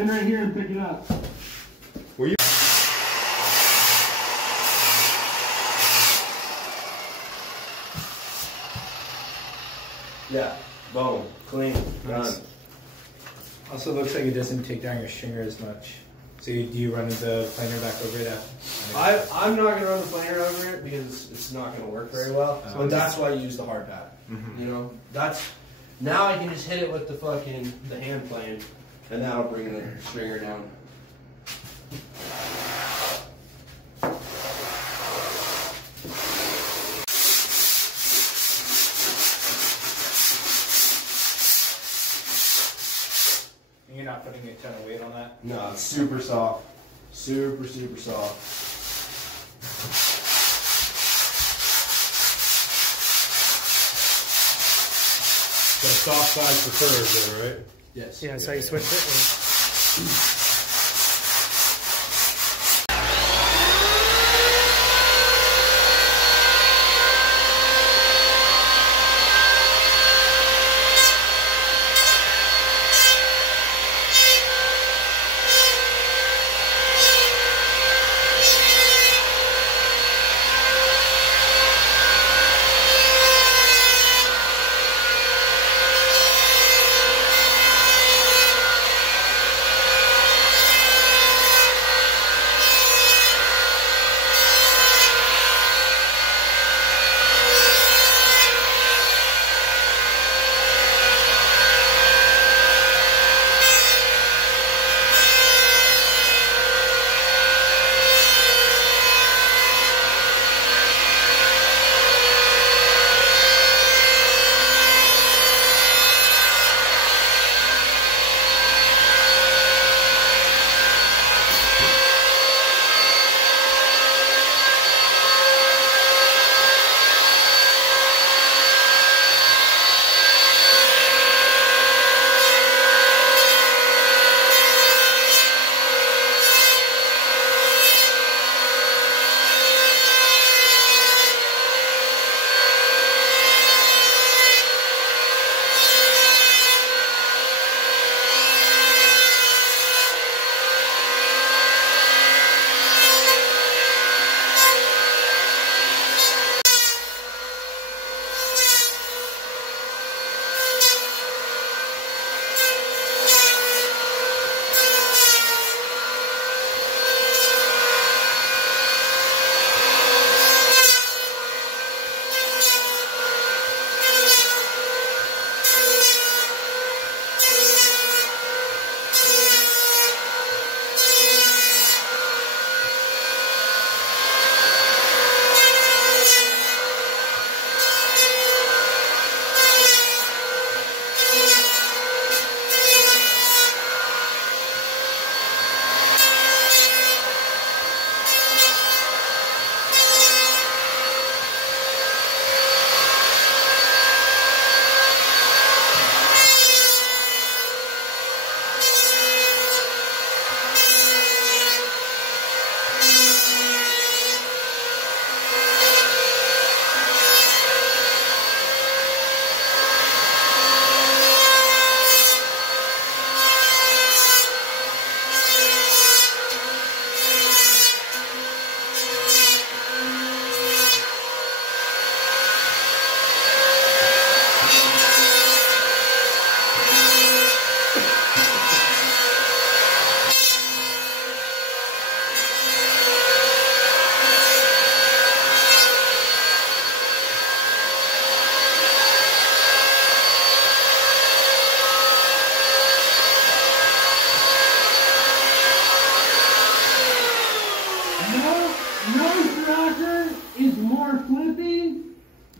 Stand right here and pick it up. Were you? Yeah, boom, clean, done. Also looks like it doesn't take down your stringer as much. So do you run the planer back over it after? I'm not gonna run the planer over it because it's not gonna work very well. But that's why I use the hard pad. You know, now I can just hit it with the hand plane, and that'll bring the stringer down. You're not putting a ton of weight on that? No, it's super soft. Super, super soft. The soft side preferred there, right? Yes. Yeah, so you switch it.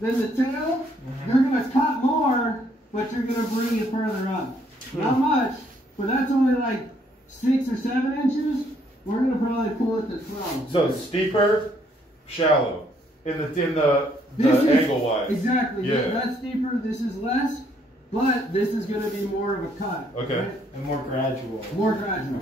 Than the tail, you're going to cut more, but you're going to bring it further up. Not much, but that's only like 6 or 7 inches. We're going to probably pull it to 12. So steeper, shallow, in the angle wise. Exactly. Yeah. That's steeper. This is less, but this is going to be more of a cut. Okay. Right? And more gradual. More gradual.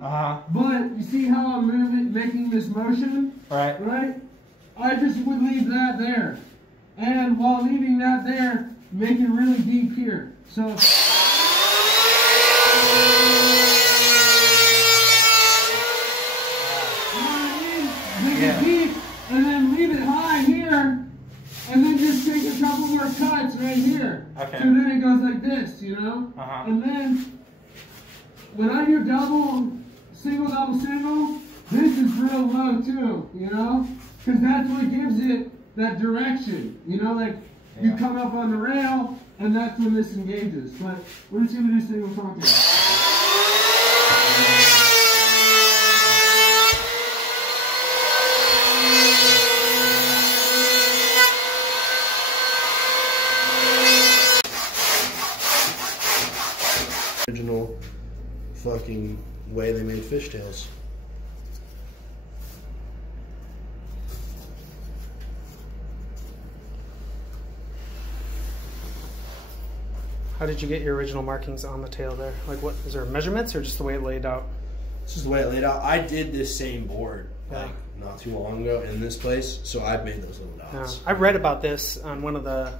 But you see how I'm moving, making this motion? Right. Right? I just would leave that there. And while leaving that there, make it really deep here. So. Make it deep, and then leave it high here, and then just take a couple more cuts right here. Okay. So then it goes like this, you know? And then, when I do double, single, this is real low too, you know? Because that's what gives it that direction, you know? Like, you come up on the rail, and that's when this engages. But we're just going to do single contact. Original fucking way they made fishtails. How did you get your original markings on the tail there? Like, what is there measurements or just the way it laid out? This is the way it laid out. I did this same board like not too long ago in this place, so I've made those little dots. I read about this on one of the,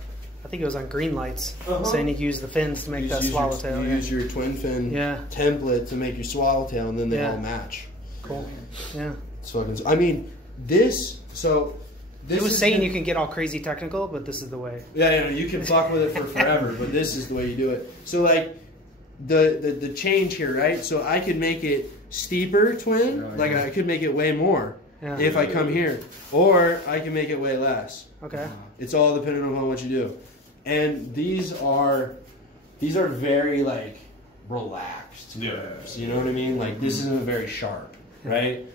I think it was on Green Lights, saying you can use the fins to make that swallowtail. You use your twin fin template to make your swallowtail, and then they all match. Cool. Yeah. It's fucking. I mean, this. So. It was saying you can get all crazy technical, but this is the way. Yeah, you can fuck with it for forever, but this is the way you do it. So like the change here, right? So I could make it steeper twin, like I could make it way more if I come here, or I can make it way less. Okay. It's all dependent on what you do. And these are very like relaxed curves. You know what I mean? Like this isn't very sharp, right?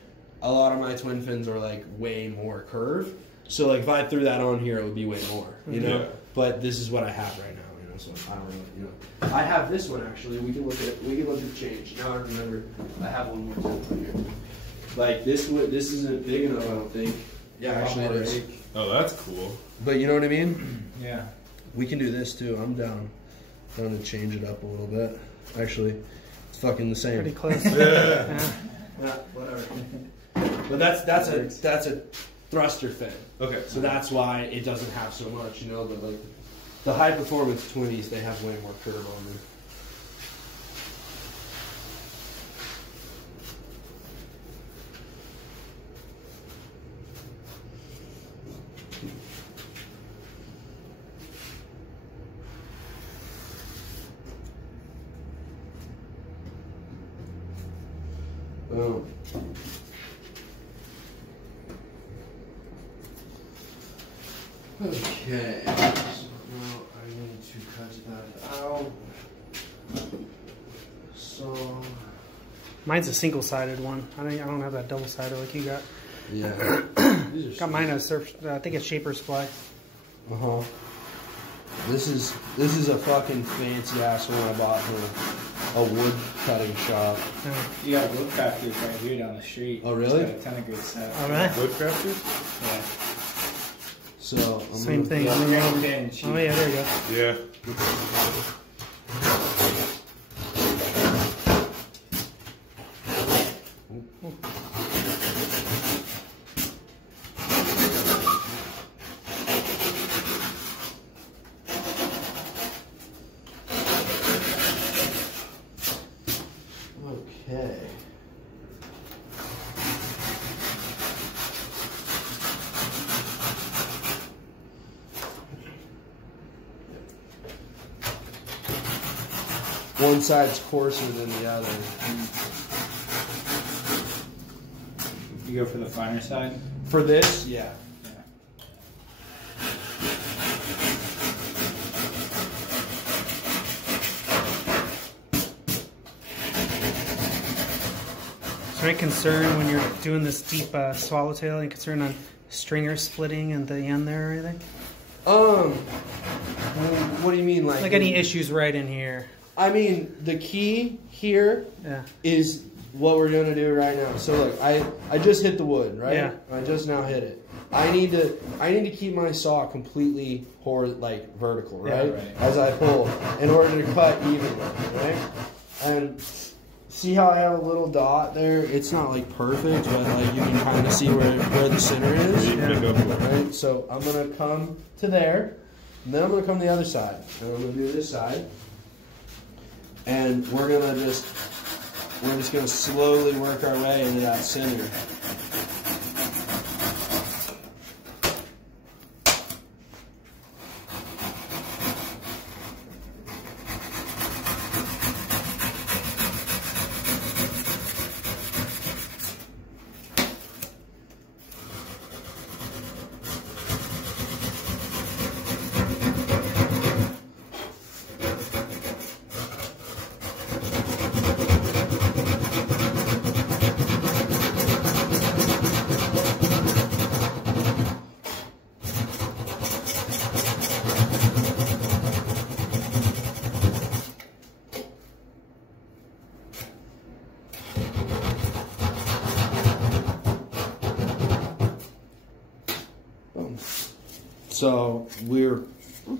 A lot of my twin fins are like way more curved. So like if I threw that on here, it would be way more, you know. Yeah. But this is what I have right now, you know. So I don't really, you know. I have this one actually. We can look at the change. Now I remember I have one more too here. Like this isn't big enough, I don't think. Yeah, actually it is. Oh, that's cool. But you know what I mean? Yeah. We can do this too. I'm down to change it up a little bit. Actually, it's fucking the same. Pretty close. Yeah, whatever. But that's a thruster fin. Okay. So that's why it doesn't have so much, you know, the high performance 20s, they have way more curve on them. Boom. Okay, so now I need to cut that out. So mine's a single-sided one. I don't have that double-sided like you got. Yeah. Got mine a I think it's Shaper Supply. This is a fucking fancy ass one I bought from a wood cutting shop. Yeah. You got Woodcrafters right here down the street. Oh really? It's got a ton of good stuff. All right. Woodcrafters? Yeah. So Same thing. Yeah, Oh yeah, there you go. Yeah. Okay. One side's coarser than the other. You go for the finer side? For this, yeah. Is there any concern when you're doing this deep swallowtail? Any concern on stringer splitting at the end there or anything? What do you mean, like any issues right in here? I mean, the key here is what we're gonna do right now. So look, I just hit the wood, right? Yeah. I just now hit it. I need to keep my saw completely vertical, right? Yeah, right? As I pull in order to cut evenly, right? And see how I have a little dot there? It's not like perfect, but like you can kind of see where the center is. Right? So I'm gonna come to there, and then I'm gonna come to the other side, and I'm gonna do this side, and we're just gonna slowly work our way into that center. So we're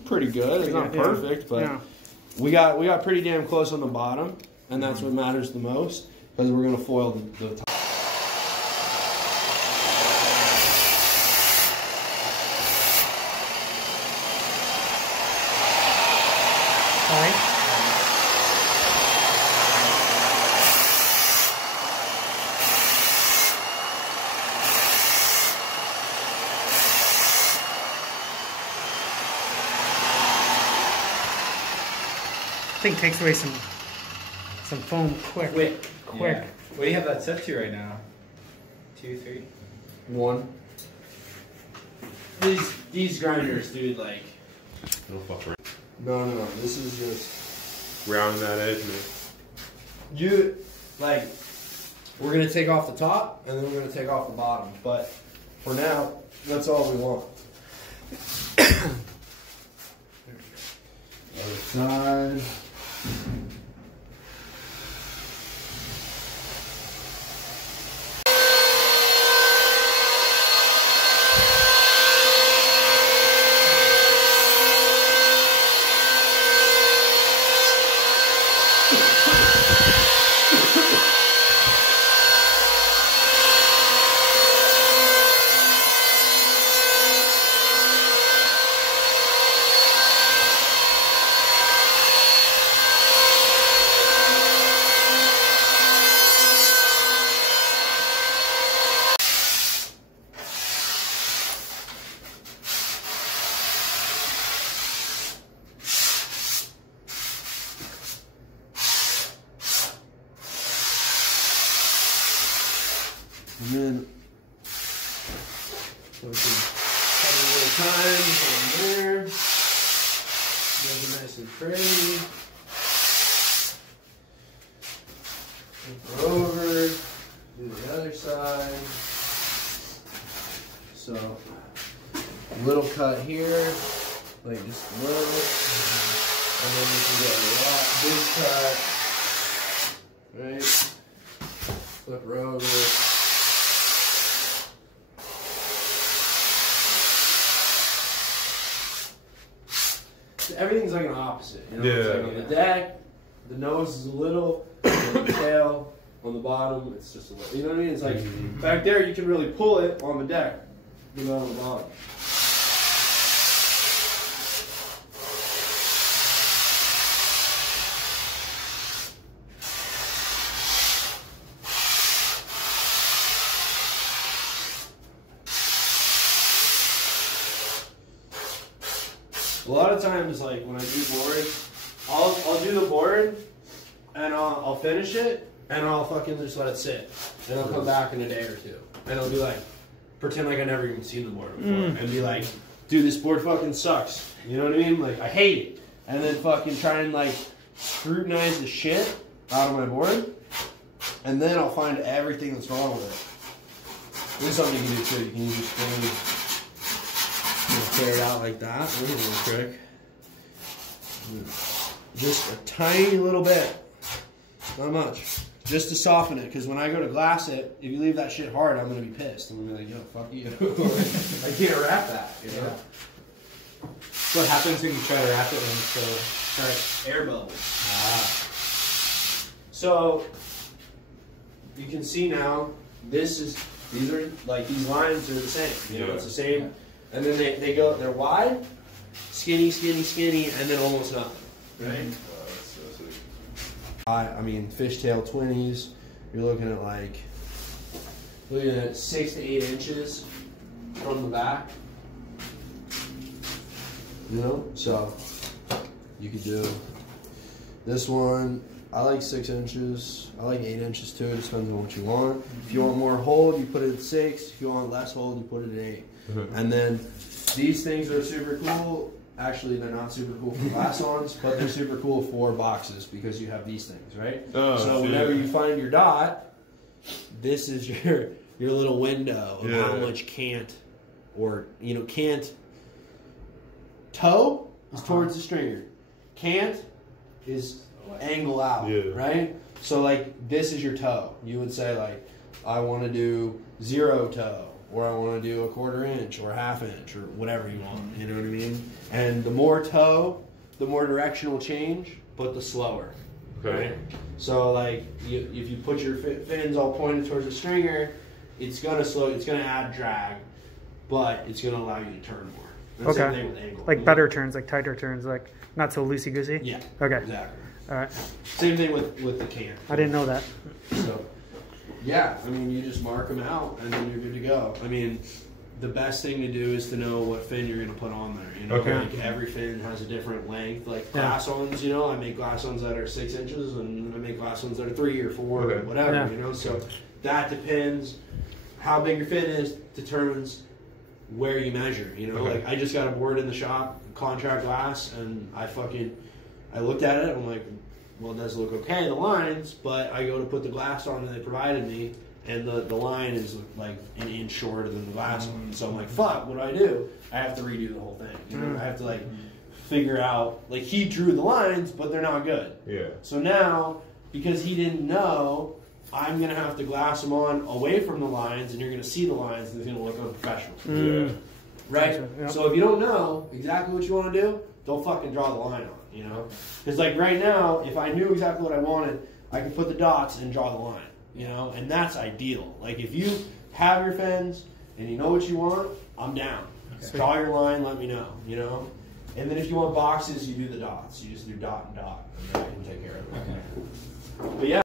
pretty good. It's not perfect, but we got pretty damn close on the bottom, and that's what matters the most because we're gonna foil the top. I think takes away some foam quick. Quick. Yeah. What do you have that set to right now? 2, 3? 1. These grinders, dude, like. No fuck around. No. This is just Round that edge, man. you like. We're gonna take off the top, and then we're gonna take off the bottom. But for now, that's all we want. Other side. And then so we can have a little time on there. Make it nice and pretty. Flip it over. Do the other side. So little cut here, like just a little. And then we can get a lot big cut. Right? Flip her over. Everything's like an opposite. You know? Yeah. It's like on the deck, the nose is a little, and the tail on the bottom, it's just a little. You know what I mean? It's like back there, you can really pull it on the deck, you know, on the bottom. A lot of times, like when I do boards, I'll do the board and I'll finish it and I'll fucking just let it sit, and I'll come back in a day or two and I'll be like, pretend like I never even seen the board before, and be like, dude, this board fucking sucks. You know what I mean? Like I hate it, and then fucking try and like scrutinize the shit out of my board, and then I'll find everything that's wrong with it. This is something you can do too. You can use your spoon. Tear it out like that. Look at this trick. Just a tiny little bit. Not much. Just to soften it, because when I go to glass it, if you leave that shit hard, I'm going to be pissed. I'm going to be like, yo, fuck you. I can't wrap that, you know? Yeah. So what happens when you try to wrap it and so Air bubbles. Ah. So, you can see now, these lines are the same. You know, it's the same. And then they're wide, skinny, skinny, skinny, and then almost nothing. Right? I mean, fishtail 20s, you're looking at 6 to 8 inches from the back. You know, so you could do this one. I like 6 inches. I like 8 inches too. It depends on what you want. If you want more hold, you put it at 6. If you want less hold, you put it at 8. And then these things are super cool. Actually, they're not super cool for glass-ons, but they're super cool for boxes because you have these things, right? Oh, so whenever you find your dot, this is your little window of how much cant toe is towards the stringer. Cant is angle out, right? So like this is your toe. You would say like, I want to do 0 toe, or I want to do a 1/4 inch or 1/2 inch or whatever you want. You know what I mean? And the more toe, the more directional change, but the slower. Okay. Right? So like if you put your fins all pointed towards the stringer, it's gonna slow. It's gonna add drag, but it's gonna allow you to turn more. That's the same thing with angle. Like better turns, like tighter turns, like not so loosey goosey. Yeah. Okay. Exactly. All right. Same thing with the can. I didn't know that. So, yeah, I mean, you just mark them out and then you're good to go. I mean, the best thing to do is to know what fin you're going to put on there. You know, like every fin has a different length. Like glass ones, you know, I make glass ones that are 6 inches and I make glass ones that are 3 or 4 or whatever. You know, so that depends. How big your fin is determines where you measure. You know, like I just got a board in the shop, contract glass, and I looked at it. I'm like, well, it does look okay, the lines, but I go to put the glass on that they provided me, and the line is like an inch shorter than the glass one. So I'm like, fuck, what do? I have to redo the whole thing. You know, I have to like figure out, like he drew the lines, but they're not good. Yeah. So now, because he didn't know, I'm going to have to glass them on away from the lines, and you're going to see the lines, and it's going to look unprofessional. Yeah. Right? Yep. So if you don't know exactly what you want to do, don't fucking draw the line on, you know? Because like right now, if I knew exactly what I wanted, I could put the dots and draw the line, you know? And that's ideal. Like if you have your fins and you know what you want, I'm down. Okay. Draw your line, let me know, you know? And then if you want boxes, you do the dots. You just do dot and dot, and I can take care of it. Okay. But yeah.